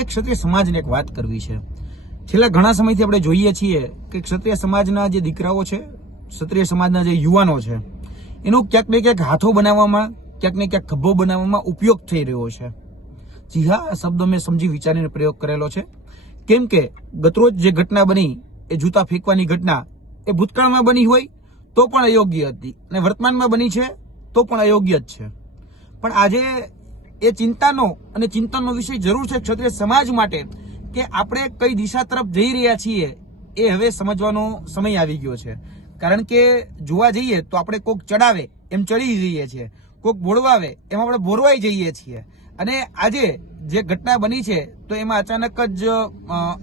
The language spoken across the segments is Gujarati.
આજે ક્ષત્રિય સમાજને એક વાત કરવી છે. છેલ્લા ઘણા સમયથી આપણે જોઈએ છીએ કે ક્ષત્રિય સમાજના જે દીકરાઓ છે, ક્ષત્રિય સમાજના જે યુવાનો છે, એનો ક્યાંક ને ક્યાંક હાથો બનાવવામાં, ક્યાંક ને ક્યાંક ખભો બનાવવામાં ઉપયોગ થઈ રહ્યો છે. જી હા, આ શબ્દ મેં સમજી વિચારીને પ્રયોગ કરેલો છે. કેમ કે ગતરોજ જે ઘટના બની, એ જૂતા ફેંકવાની ઘટના, એ ભૂતકાળમાં બની હોય તો પણ અયોગ્ય હતી અને વર્તમાનમાં બની છે તો પણ અયોગ્ય જ છે. પણ આજે એ ચિંતાનો અને ચિંતનનો વિષય જરૂર છે ક્ષત્રિય સમાજ માટે કે આપણે કઈ દિશા તરફ જઈ રહ્યા છીએ એ હવે સમજવાનો સમય આવી ગયો છે. કારણ કે જોવા જઈએ તો આપણે કોક ચડાવે એમ ચડી જઈએ છીએ, કોક બોળવાવે એમ આપણે બોરવાઈ જઈએ છીએ. અને આજે જે ઘટના બની છે તો એમાં અચાનક જ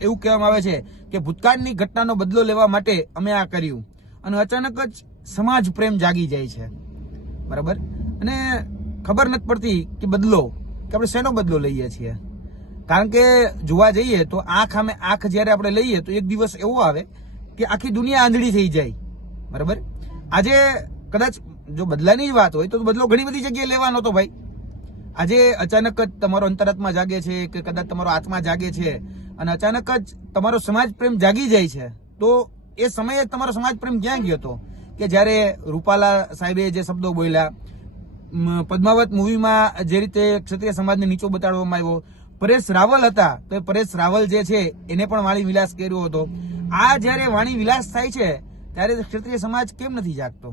એવું કહેવામાં આવે છે કે ભૂતકાળની ઘટનાનો બદલો લેવા માટે અમે આ કર્યું, અને અચાનક જ સમાજ પ્રેમ જાગી જાય છે. બરાબર? અને ખબર નથી પડતી કે બદલો, કે આપણે શેનો બદલો લઈએ છીએ. કારણ કે જોવા જઈએ તો આંખ સામે આંખ જયારે આપણે લઈએ તો એક દિવસ એવો આવે કે આખી દુનિયા આંધળી થઈ જાય. બરાબર? આજે કદાચ જો બદલાની જ વાત હોય તો બદલો ઘણી બધી જગ્યાએ લેવાનો હતો ભાઈ. આજે અચાનક જ તમારો અંતરાત્મા જાગે છે કે કદાચ તમારો આત્મા જાગે છે અને અચાનક જ તમારો સમાજ પ્રેમ જાગી જાય છે, તો એ સમયે તમારો સમાજ પ્રેમ ક્યાં ગયો હતો? કે જ્યારે રૂપાલા સાહેબે જે શબ્દો બોલ્યા, પદ્માવત મૂવીમાં જે રીતે ક્ષત્રિય સમાજને નીચો બતાડવામાં આવ્યો, પરેશ રાવલ હતા તો પરેશ રાવલ જે છે એને પણ વાણી વિલાસ કર્યો હતો. આ જ્યારે વાણી વિલાસ થાય છે ત્યારે ક્ષત્રિય સમાજ કેમ નથી જાગતો?